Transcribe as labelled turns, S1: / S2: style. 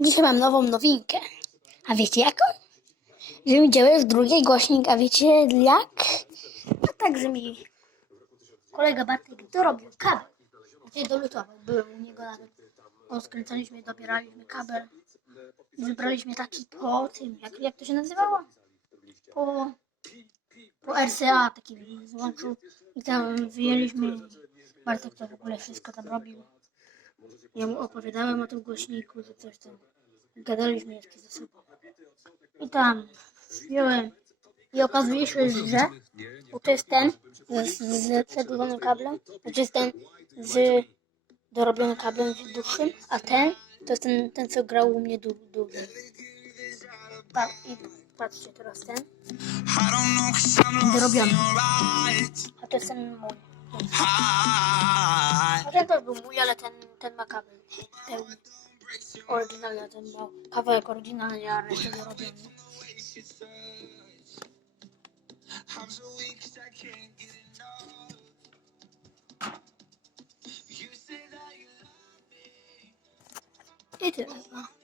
S1: Dzisiaj mam nową nowinkę. A wiecie jaką? Że mi działa już drugi głośnik, a wiecie jak? A tak, że mi kolega Bartek dorobił kabel. Znaczy dolutował, byłem u niego nawet. Odkręcaliśmy, dobieraliśmy kabel. Wybraliśmy taki po tym, jak, jak to się nazywało? Po, po RCA taki złączył. I tam wyjęliśmy. Bartek to w ogóle wszystko tam robił. Ja mu opowiadałem o tym głośniku, że coś tam. Gadaliśmy jeszcze ze sobą. I tam wziąłem. I okazuje się, że to jest ten z, z przedłużonym kablem, znaczy jest ten z dorobionym kablem dłuższym, a ten to jest ten, ten co grał u mnie dłu- dłużej. Tak, i patrzcie teraz ten. Dorobiony. A to jest ten mój. A ten też był mój, ale ten, ten ma kabel. Pełny. Oryginalny, ten ma kawałek oryginalny, a resztę dorobiony. I tyle. No.